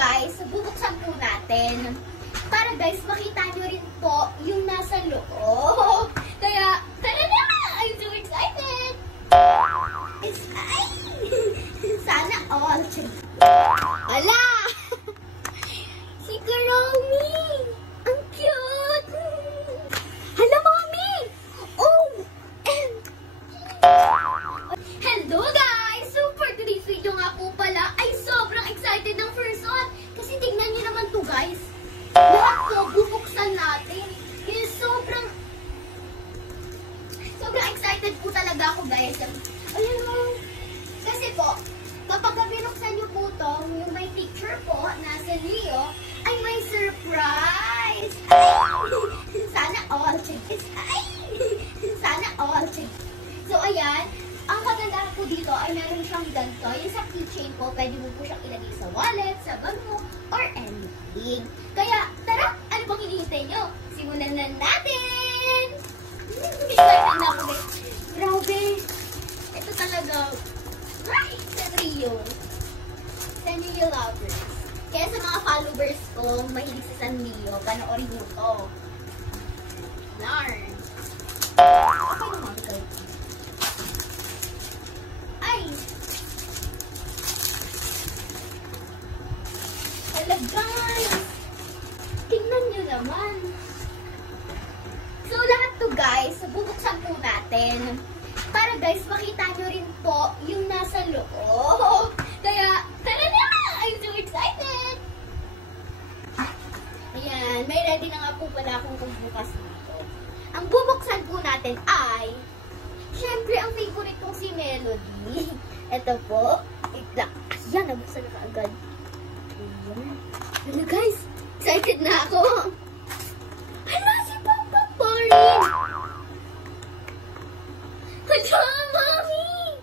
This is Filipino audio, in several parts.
guys, bubuksan po natin. Para guys, makita nyo rin po yung nasa loob. Kaya, tara na! I'm so excited! Sana all. Ala! Si Kuromi! Ang cute! Hala, Mommy! Oh! Hello guys! So for today's video nga po pala ay sobrang excited ng person. Kasi tignan nyo naman to guys. Lahat po bubuksan natin. Kaya sobrang excited po talaga ako guys. Ayan mo. Kasi po, kapag binuksan nyo po to, yung may picture po na sa Leo, ay may surprise! Ay! Sana all! Ay! Sana all! So ayan, ang kagandahan po dito ay meron siyang ganito. Yung sa keychain po, pwede mo po siyang ilagay sa wallet, sa bag mo, or anything. Kaya, tara! Ano bang hinihintay nyo? Simulan na natin! Excited na ako. Grabe! Ito talaga, right! Sanrio lovers. Kaya sa mga followers ko, mahilig sa Sanrio, panoorin nyo to. Narn! Okay naman kayo. Ay! Hala guys! Tingnan nyo naman. So lahat to guys, bubuksan po natin. Para guys, makita nyo rin po yung nasa loob. Kaya, tara na! I'm so excited! Ayan, may ready na nga po pala akong bukas dito. Ang bubuksan po natin ay, syempre ang favorite kong si Melody. Ito po. Ayan, nabuksan na kaagad. Ayan. Ano guys? Excited na ako. Hala, si Papa Parin! Hala, Mami!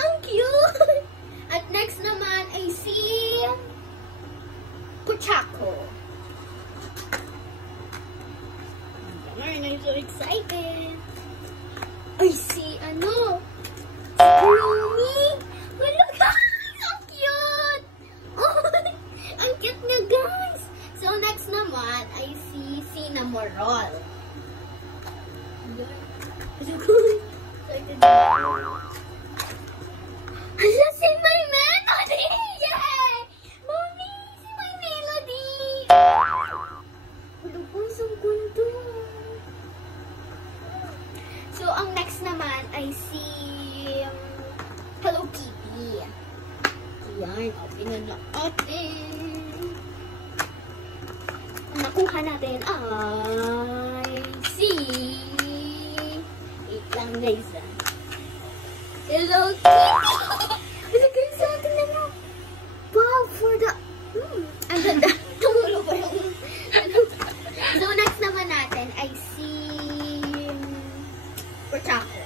Ang cute! At next naman ay si Kuchako. I'm so excited! Ay, si ano? Kuromi! Wala guys! Ang cute! Oh, ang cute niya guys! So next naman ay si Cinnamoroll. Hala, si My Melody! Yay! Mommy! Si My Melody! Wala po isang gundo. So, ang next naman ay si Hello Kitty. Ayan, open na natin. Ang nakuha natin ay si... Wait lang guys. Hello Kitty! Hello guys, sa atin na nga. Wow, for the... ang ganda. Tumulo pa yung... So, next naman natin ay si... Pochako.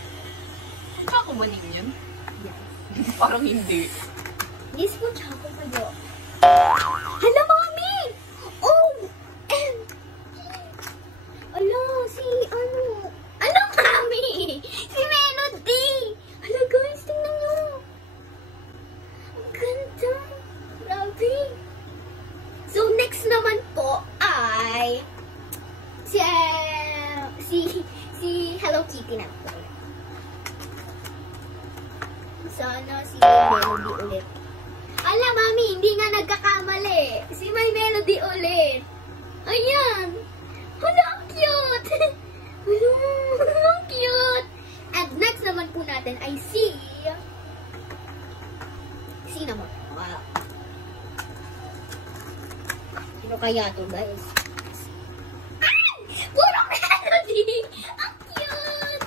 Pochako ba din yun? Yes. Parang hindi. Yes, Pochako kayo. Hala, Mami! Oh! Ala, si ano? Ano, Mami? Si Melody! Hala, guys, tingnan nyo. Ang ganda. Grabe. So, next naman po ay si Hello Kitty na po. Sana si Melody ulit. Ala, Mami, hindi nga nagkakamali. Si My Melody ulit. Ayan. Hala, ang cute. Hala, ang cute. And next naman po natin ay si Cinnamon. Wow. Sino kaya to, guys? Ay! Puro Melody! Ang cute!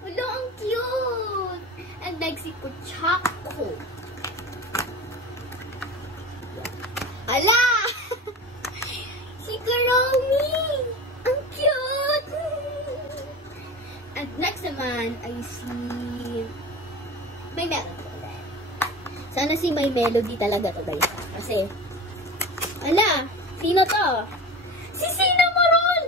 Hala, ang cute! And next si Pochako. Hala! Si Kuromi! Ang cute! And next naman ay si My Melody. Sana si My Melody talaga to guys. Kasi, ala, sino to? Si Cinnamoroll!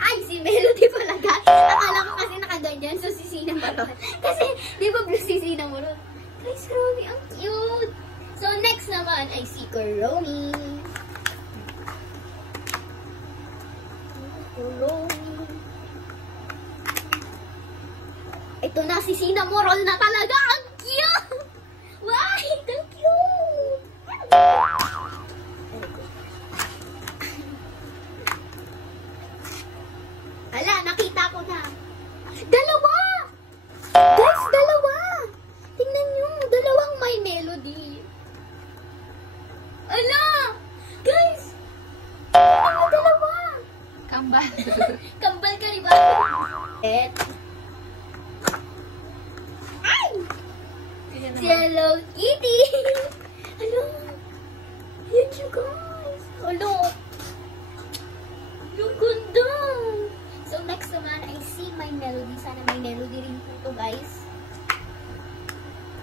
Ay, si Melody pala guys. Akala ko kasi nakaganyan. So, si Cinnamoroll. Kasi, di ba blue si Cinnamoroll? Guys, grabe, ang cute. So, next naman ay si Kuromi. Kuromi. Ito na, si Cinnamoroll na talaga. Ang cute! Why? Ang cute! Ala, nakita ko na. Dalawa! Guys, dalawa! Tingnan nyo, dalawang My Melody. Ala! Guys! Ano dalawa? Kambal. Kambal ka, diba? Et. Ay! Si Hello Kitty! Hello! Yan you guys! Hello! Yung ganda! So, next naman ay si My Melody. Sana may melody rin po to, guys.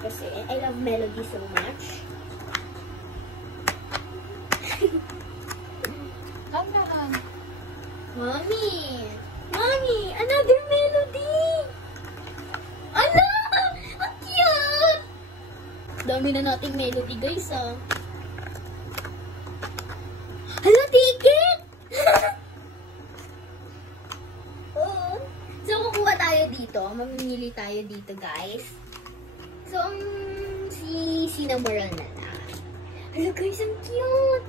Kasi I love melody so much. Kanga lang. Mommy! Mommy! Another melody! Ala! Ang cute! Dami na nating melody, guys, ah. Hala, ticket! Oo. So, kukuha tayo dito. Mamimili tayo dito, guys. So, si Cinnamoroll na lang. Hala, guys, ang cute!